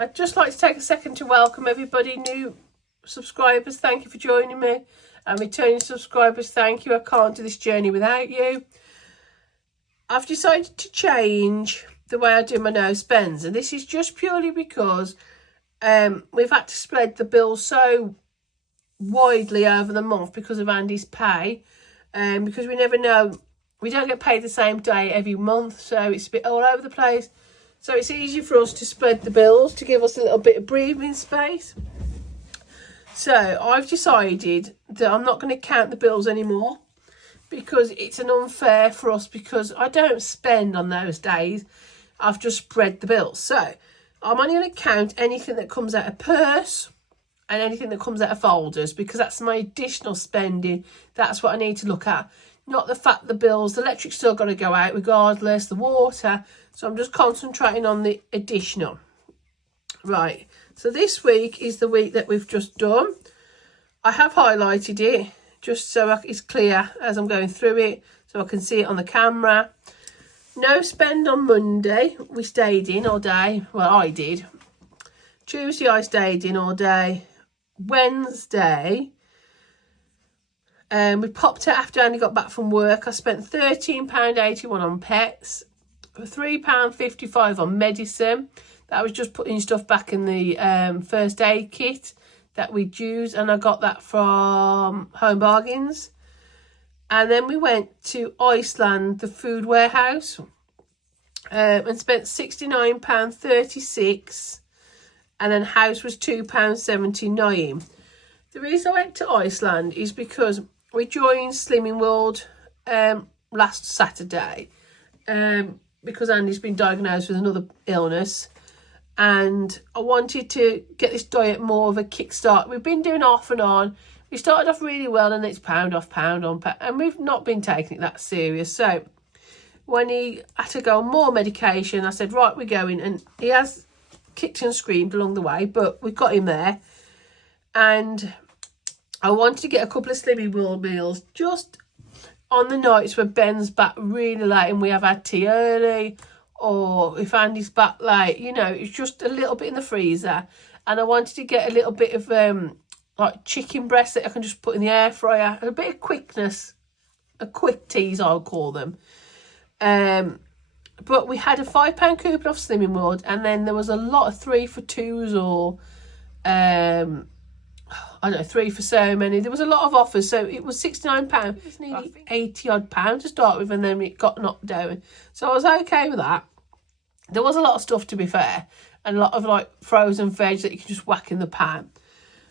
I'd just like to take a second to welcome everybody, new subscribers, thank you for joining me, and returning subscribers, thank you. I can't do this journey without you. I've decided to change the way I do my no spends, and this is just purely because we've had to spread the bill so widely over the month because of Andy's pay, because we never know, we don't get paid the same day every month, so it's a bit all over the place. So it's easy for us to spread the bills to give us a little bit of breathing space. So I've decided that I'm not going to count the bills anymore, because it's an unfair for us, because I don't spend on those days. I've just spread the bills. So I'm only going to count anything that comes out of purse and anything that comes out of folders, because that's my additional spending. That's what I need to look at. Not the fact the bills, the electric's still got to go out regardless, the water. So I'm just concentrating on the additional. Right, so this week is the week that we've just done. I have highlighted it just so it's clear as I'm going through it, so I can see it on the camera. No spend on Monday. We stayed in all day. Well, I did. Tuesday I stayed in all day. Wednesday, we popped out after Andy got back from work. I spent £13.81 on pets, £3.55 on medicine. That was just putting stuff back in the first aid kit that we'd use, and I got that from Home Bargains. And then we went to Iceland, the food warehouse, and spent £69.36, and then house was £2.79. The reason I went to Iceland is because we joined Slimming World last Saturday, because Andy's been diagnosed with another illness, and I wanted to get this diet more of a kickstart. We've been doing off and on. We started off really well, and it's pound off, pound on, and we've not been taking it that serious. So when he had to go on more medication, I said, right, we're going. And he has kicked and screamed along the way, but we got him there. And I wanted to get a couple of Slimming World meals just on the nights where Ben's back really late and we have had tea early, or if Andy's back late, you know, it's just a little bit in the freezer. And I wanted to get a little bit of like chicken breast that I can just put in the air fryer, a bit of quickness, a quick tease I'll call them. But we had a £5 coupon off Slimming World, and then there was a lot of 3 for 2s, or I don't know, 3 for so many. There was a lot of offers, so it was £69. It was nearly £80 to start with, and then it got knocked down. So I was okay with that. There was a lot of stuff, to be fair, and a lot of like frozen veg that you can just whack in the pan.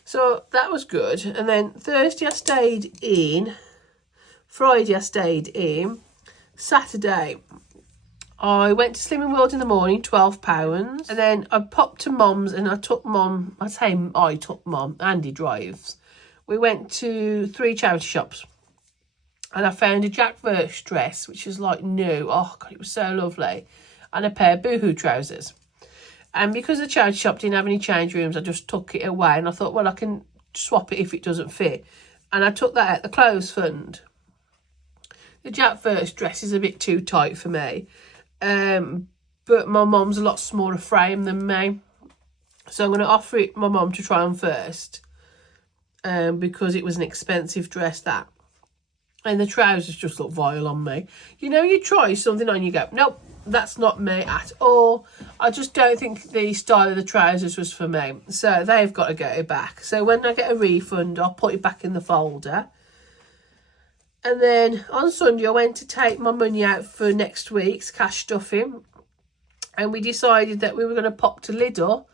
So that was good. And then Thursday I stayed in. Friday I stayed in. Saturday I went to Slimming World in the morning, £12. And then I popped to Mum's, and I took Mum, I took Mum, Andy drives. We went to 3 charity shops. And I found a Jack Verse dress, which was like new. Oh, God, it was so lovely. And a pair of Boohoo trousers. And because the charity shop didn't have any change rooms, I just took it away. And I thought, well, I can swap it if it doesn't fit. And I took that at the clothes fund. The Jack Verse dress is a bit too tight for me. But my mum's a lot smaller frame than me. So I'm going to offer it my mum to try on first. Because it was an expensive dress, that. And the trousers just look vile on me. You know, you try something on, you go, nope, that's not me at all. I just don't think the style of the trousers was for me. So they've got to go back. So when I get a refund, I'll put it back in the folder. And then on Sunday, I went to take my money out for next week's cash stuffing. And we decided that we were going to pop to Lidl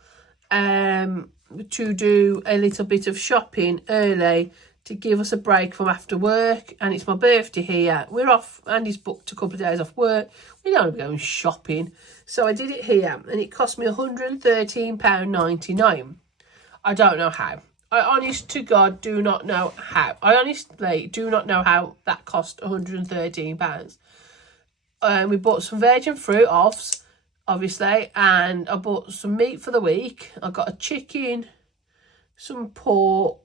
to do a little bit of shopping early to give us a break from after work. And it's my birthday here. We're off. Andy's booked a couple of days off work. We don't want to be going shopping. So I did it here. And it cost me £113.99. I don't know how. I honest to God do not know how. I honestly do not know how that cost £113. We bought some veg and fruit offs, obviously, and I bought some meat for the week. I got a chicken, some pork,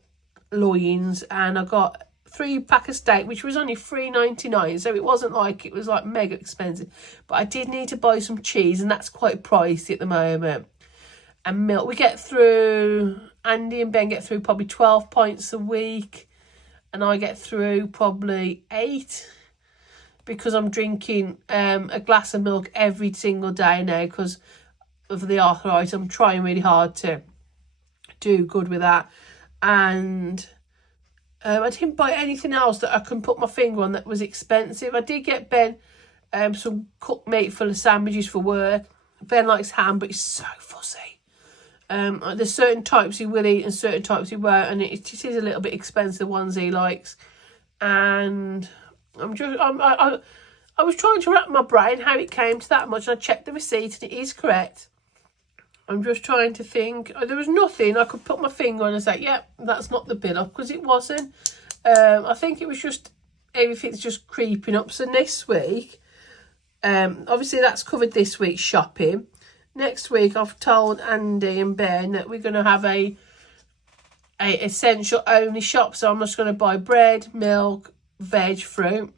loins, and I got 3 pack of steak, which was only $3.99, so it wasn't like it was like mega expensive. But I did need to buy some cheese, and that's quite pricey at the moment. and milk. We get through, Andy and Ben get through probably 12 pints a week, and I get through probably 8, because I'm drinking a glass of milk every single day now because of the arthritis. I'm trying really hard to do good with that. And I didn't buy anything else that I can put my finger on that was expensive. I did get Ben some cooked meat for the sandwiches for work. Ben likes ham, but he's so fussy. There's certain types he will eat and certain types he won't, and it just is a little bit expensive, the ones he likes. And I was trying to wrap my brain how it came to that much, and I checked the receipt and it is correct. I'm just trying to think. There was nothing I could put my finger on and say, yep, that's not the bill up, because it wasn't. I think it was just everything's just creeping up. So next week, obviously that's covered this week's shopping. Next week I've told Andy and Ben that we're going to have a essential only shop. So I'm just going to buy bread, milk, veg, fruit,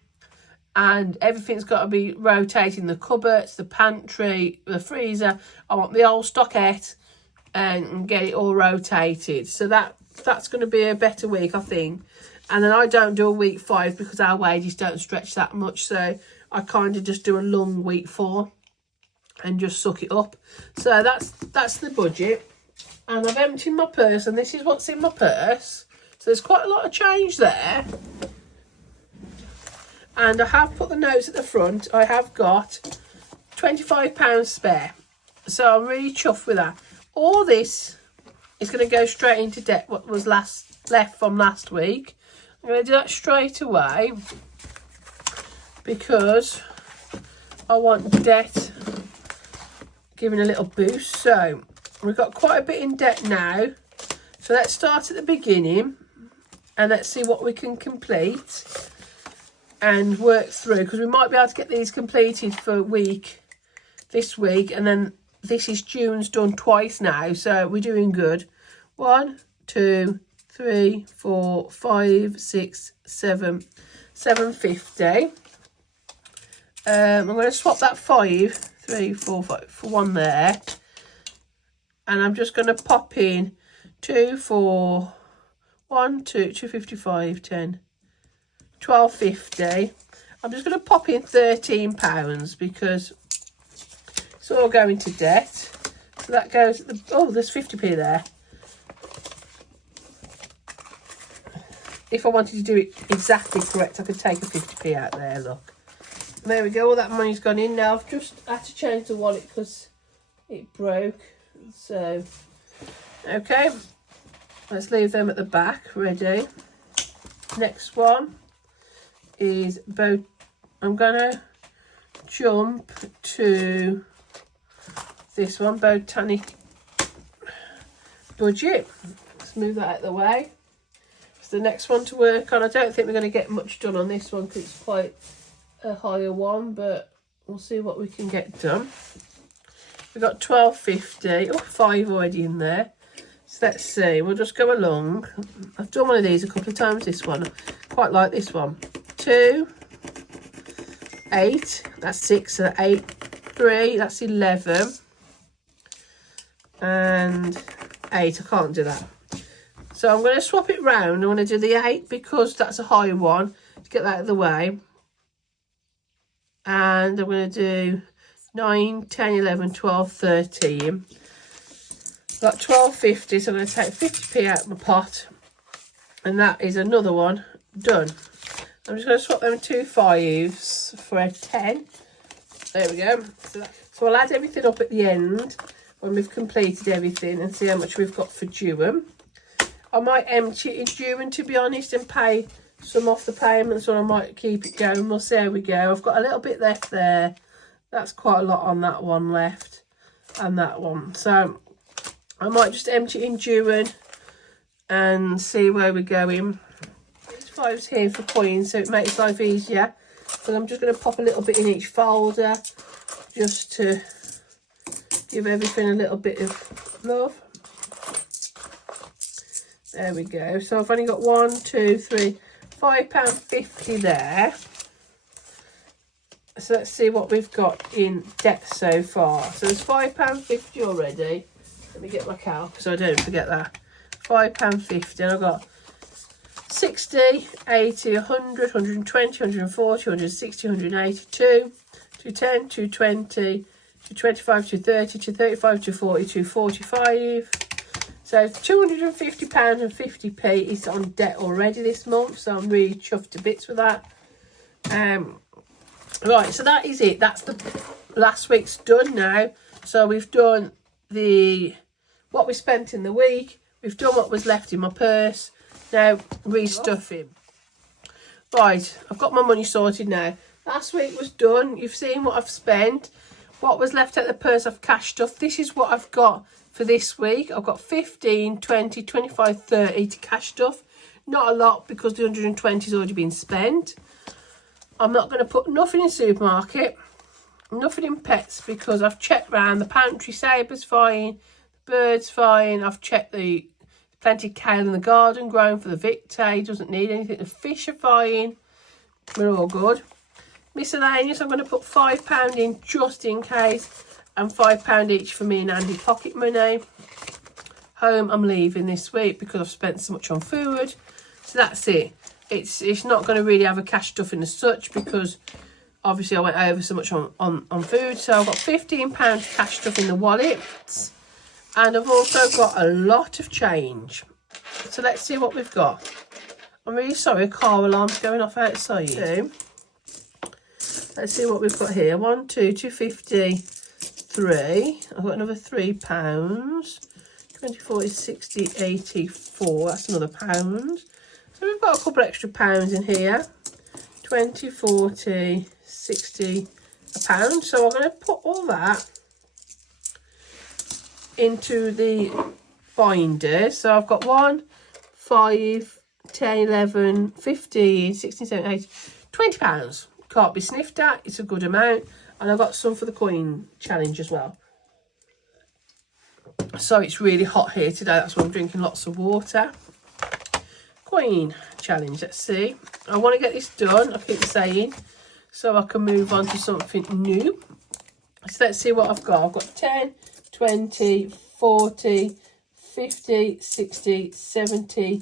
and everything's got to be rotating: the cupboards, the pantry, the freezer. I want the old stockette and get it all rotated. So that's going to be a better week, I think. And then I don't do a week 5 because our wages don't stretch that much, so I kind of just do a long week 4 and just suck it up. So that's the budget. And I've emptied my purse, and this is what's in my purse. So there's quite a lot of change there. And I have put the notes at the front. I have got £25 spare. So I'm really chuffed with that. All this is going to go straight into debt, what was left from last week. I'm going to do that straight away because I want debt giving a little boost. So we've got quite a bit in debt now. So let's start at the beginning and let's see what we can complete and work through, because we might be able to get these completed for this week, and then this is June's done twice now, so we're doing good. 1, 2, 3, 4, 5, 6, 7, 750. I'm going to swap that 5, 3, 4, 5 for one there, and I'm just going to pop in 2, 4, 1, 2, 255, 10, 12.50. I'm just going to pop in £13 because it's all going to debt. So that goes at the, oh, there's 50p there. If I wanted to do it exactly correct, I could take a 50p out there, look. There we go, all that money's gone in. Now I've just had to change the wallet because it broke. So, okay, let's leave them at the back, ready. Next one is I'm gonna jump to this one, Botanic Budget. Let's move that out of the way. It's the next one to work on. I don't think we're going to get much done on this one because it's quite a higher one, but we'll see what we can get done. We've got 12.50. Oh, 5 already in there. So let's see. We'll just go along. I've done one of these a couple of times, this one. I quite like this one. 2, 8, that's 6, so 8, 3, that's 11, and 8, I can't do that. So I'm going to swap it round. I'm going to do the 8 because that's a high one, to get that out of the way. And I'm going to do 9, 10, 11, 12, 13. I've got 12.50, so I'm going to take 50p out of my pot. And that is another one done. I'm just going to swap them 2 5s for a 10. There we go. So I'll add everything up at the end when we've completed everything and see how much we've got for June. I might empty it in June, to be honest, and pay some off the payments, or I might keep it going. We'll see how we go. I've got a little bit left there. That's quite a lot on that one left, and that one. So I might just empty it in June and see where we're going. 5's here for coins, so it makes life easier. But I'm just going to pop a little bit in each folder just to give everything a little bit of love. There we go. So I've only got 1, 2, 3, £5.50 there. So let's see what we've got in debt so far. So there's £5.50 already. Let me get my calc so I don't forget that. £5.50, and I've got 60, 80, 100, 120, 140, 160, 182, 210, 220, 225, 230, 235, 240, 245. So £250 and 50p is on debt already this month, so I'm really chuffed to bits with that. Right, so that is it. That's the last week's done now. So we've done what we spent in the week. We've done what was left in my purse. Now restuffing. Right, I've got my money sorted now. Last week was done. You've seen what I've spent. What was left at the purse, I've cashed off. This is what I've got for this week. I've got 15, 20, 25, 30 to cash stuff. Not a lot because the 120 has already been spent. I'm not going to put nothing in supermarket, nothing in pets, because I've checked round. The pantry saber's fine, the bird's fine. I've checked the plenty of kale in the garden grown for the Victor. He doesn't need anything. The fish are fine. We're all good. Miscellaneous, I'm going to put £5 in just in case, and £5 each for me and Andy pocket money. Home, I'm leaving this week because I've spent so much on food. So that's it. It's not going to really have a cash stuffing as such because obviously I went over so much on food. So I've got £15 cash stuff in the wallet, and I've also got a lot of change. So let's see what we've got. I'm really sorry, a car alarm's going off outside. So, let's see what we've got here. 1, 2, 250, 3. I've got another £3. 20, 40, 60, 84. That's another £1. So we've got a couple extra pounds in here. 20, 40, 60, £1. So I'm going to put all that into the binder. So I've got 1, 5, 10, 11, 15, 16, 17, 18, £20. Can't be sniffed at. It's a good amount. And I've got some for the coin challenge as well. So it's really hot here today. That's why I'm drinking lots of water. Coin challenge. Let's see. I want to get this done. I keep saying. So I can move on to something new. So let's see what I've got. I've got 10, 20, 40, 50, 60, 70,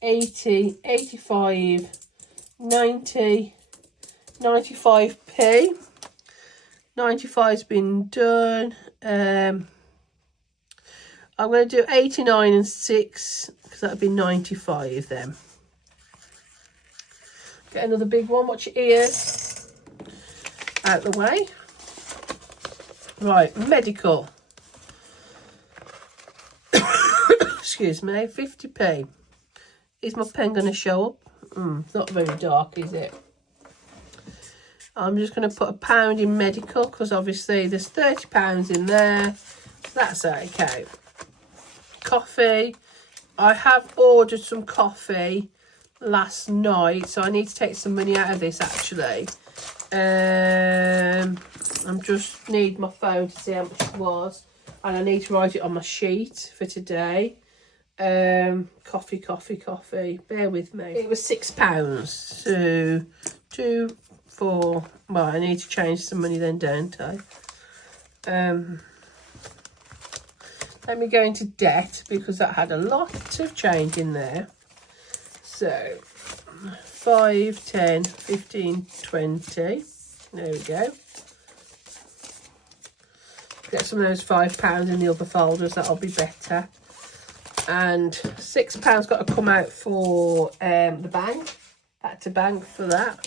80, 85, 90, 95p. 95's been done. I'm going to do 89 and 6 because that would be 95 then. Get another big one. Watch your ears. Out the way. Right, medical. Excuse me, 50p. Is my pen going to show up? It's not very dark, is it? I'm just going to put £1 in medical because obviously there's £30 in there. So that's okay. Coffee. I have ordered some coffee last night, so I need to take some money out of this actually. I just need my phone to see how much it was, and I need to write it on my sheet for today. Coffee. Bear with me. It was £6. So 2, 4. Well, I need to change some money then, don't I? Let me go into debt because that had a lot of change in there. So 5, 10, 15, 20. There we go. Get some of those £5 in the other folders. That'll be better. And £6 got to come out for the bank. Back to bank for that.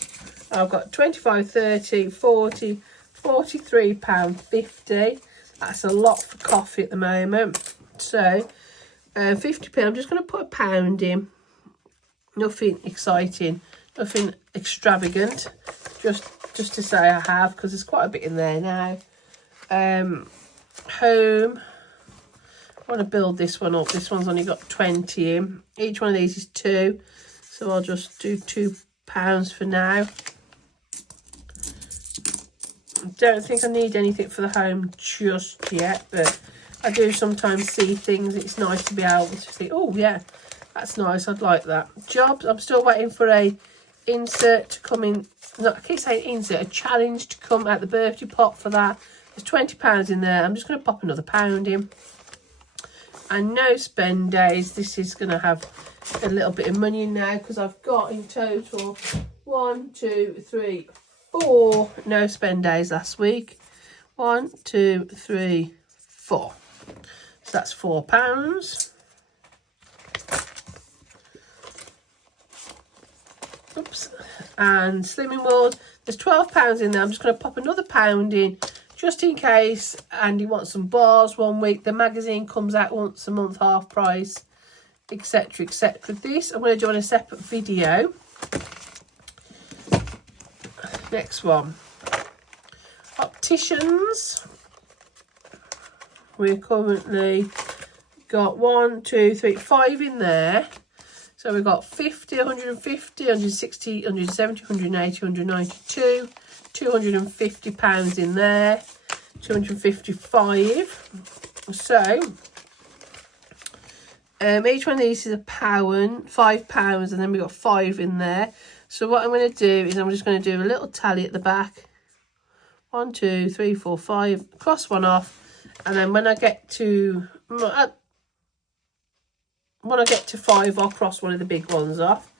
I've got 25, 30, 40, £43.50. That's a lot for coffee at the moment. So 50p. I'm just going to put £1 in. Nothing exciting, nothing extravagant. Just to say I have, because there's quite a bit in there now. Home. I want to build this one up. This one's only got 20 in. Each one of these is 2. So I'll just do £2 for now. I don't think I need anything for the home just yet, but I do sometimes see things. It's nice to be able to see, oh yeah, that's nice, I'd like that. Jobs, I'm still waiting for a insert to come in. No, I keep saying insert, a challenge to come out the birthday pot for that. There's £20 in there. I'm just going to pop another £1 in. and no spend days. This is going to have a little bit of money now because I've got in total 1, 2, 3, 4 no spend days last week. 1, 2, 3, 4. So that's £4. Oops. And Slimming World, there's £12 in there. I'm just going to pop another £1 in just in case Andy wants some bars one week. The magazine comes out once a month, half price, etc, etc. This I'm going to do on a separate video. Next one, Opticians. We've currently got 1, 2, 3, 5 in there. So we've got 50, 150, 160, 170, 180, 192, £250 in there, 255. So each one of these is £5, and then we've got 5 in there. So what I'm going to do is I'm just going to do a little tally at the back. 1, 2, 3, 4, 5. Cross one off, and then when I get to 5, I'll cross one of the big ones off,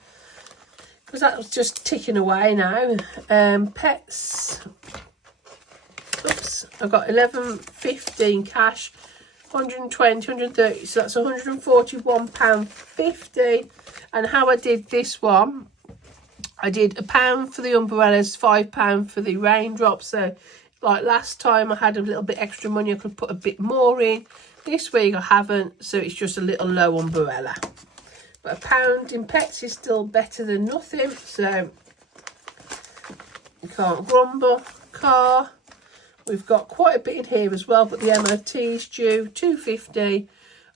because that was just ticking away now. Pets. Oops, I've got 11, 15 cash, 120, 130, so that's £141.50. And how I did this one, I did £1 for the umbrellas, £5 for the raindrops. So like last time I had a little bit extra money, I could put a bit more in. This week I haven't, so it's just a little low umbrella. But £1 in pets is still better than nothing, so you can't grumble. Car, we've got quite a bit in here as well, but the MOT is due £250,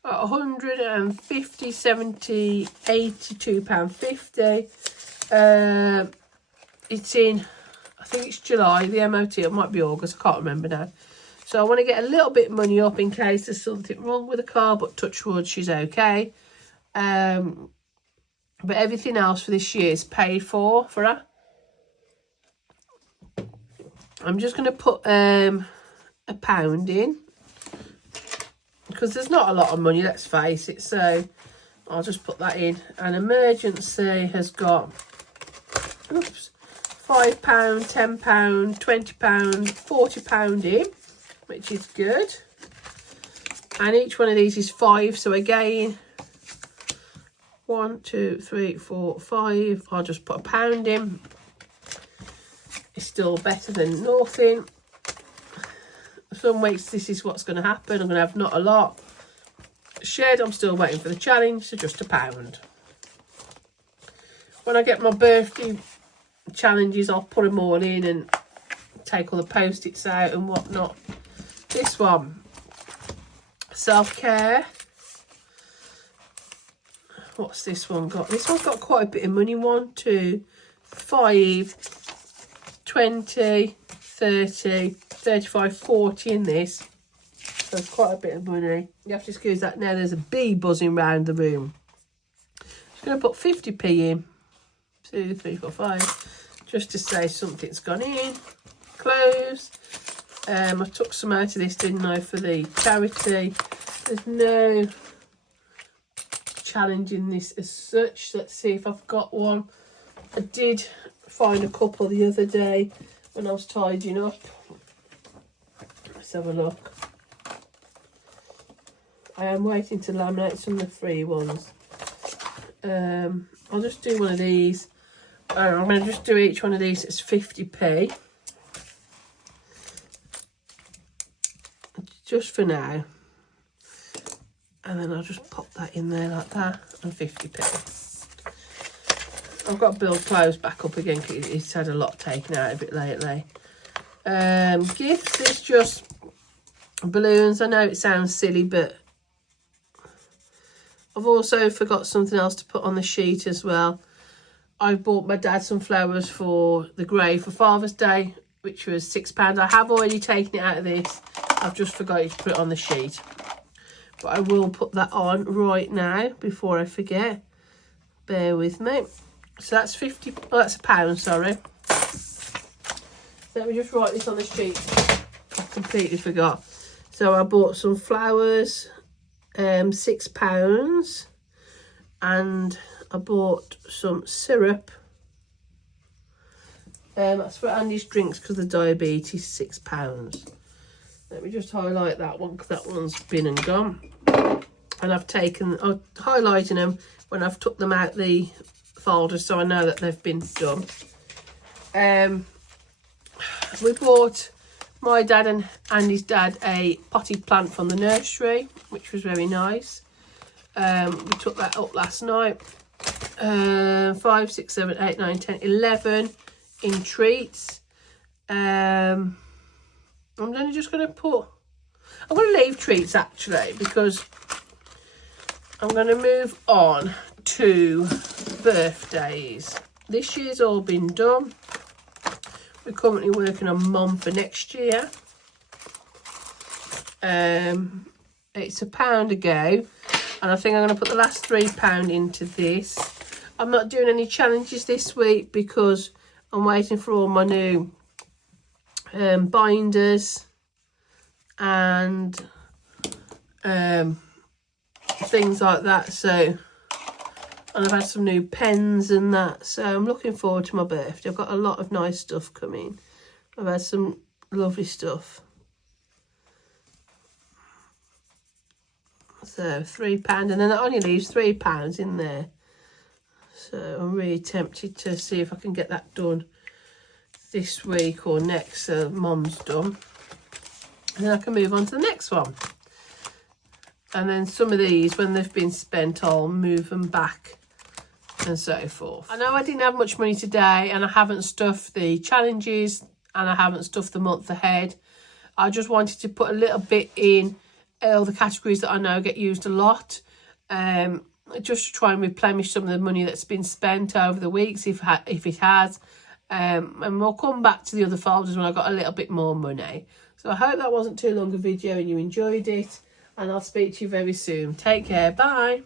150, 70, £82.50. It's in, I think it's July, the MOT, it might be August, I can't remember now. So I want to get a little bit of money up in case there's something wrong with the car, but touch wood, she's okay. But everything else for this year is paid for her. I'm just going to put £1 in, because there's not a lot of money, let's face it. So I'll just put that in. And emergency has got, oops, £5, £10, £20, £40 in, which is good. And each one of these is 5. So again, 1, 2, 3, 4, 5. I'll just put £1 in. It's still better than nothing. Some weeks this is what's going to happen. I'm going to have not a lot. Shed, I'm still waiting for the challenge, so just £1. When I get my birthday challenges, I'll put them all in and take all the post-its out and whatnot. This one, self-care. What's this one got? This one's got quite a bit of money. 1, 2, 5, 20, 30, 35, 40 in this. So it's quite a bit of money. You have to excuse that now. There's a bee buzzing around the room. Just going to put 50p in. 2, 3, 4, 5. Just to say something's gone in. Clothes. I took some out of this, didn't I, for the charity. There's no challenge in this as such. Let's see if I've got one. I did find a couple the other day when I was tidying up. Let's have a look. I am waiting to laminate some of the free ones. I'll just do one of these. I'm going to just do each one of these as 50p. Just for now. And then I'll just pop that in there like that, and 50p. I've got to build clothes back up again because it's had a lot taken out of it lately. Gifts is just balloons. I know it sounds silly, but I've also forgot something else to put on the sheet as well. I bought my dad some flowers for the grave for Father's Day, which was £6. I have already taken it out of this. I've just forgot to put it on the sheet. But I will put that on right now before I forget. Bear with me. So that's 50, oh, that's £1, sorry. Let me just write this on the sheet. I completely forgot. So I bought some flowers £6, and I bought some syrup. That's for Andy's drinks because of diabetes, £6. Let me just highlight that one because that one's been and gone. And I'm highlighting them when I've took them out the folder so I know that they've been done. We bought my dad and Andy's dad a potted plant from the nursery, which was very nice. We took that up last night. 5, 6, 7, 8, 9, 10, 11 in treats. I'm only just going to I'm going to leave treats actually because I'm going to move on to birthdays. This year's all been done. We're currently working on Mum for next year. It's £1 a go, and I think I'm going to put the last £3 into this. I'm not doing any challenges this week because I'm waiting for all my new binders and things like that. So, and I've had some new pens and that, so I'm looking forward to my birthday. I've got a lot of nice stuff coming. I've had some lovely stuff. So £3, and then that only leaves £3 in there. So I'm really tempted to see if I can get that done this week or next, so Mum's done. And then I can move on to the next one. And then some of these, when they've been spent, I'll move them back and so forth. I know I didn't have much money today, and I haven't stuffed the challenges and I haven't stuffed the month ahead. I just wanted to put a little bit in all the categories that I know get used a lot, just to try and replenish some of the money that's been spent over the weeks, if it has. And we'll come back to the other folders when I've got a little bit more money. So I hope that wasn't too long a video and you enjoyed it, and I'll speak to you very soon. Take care. Bye.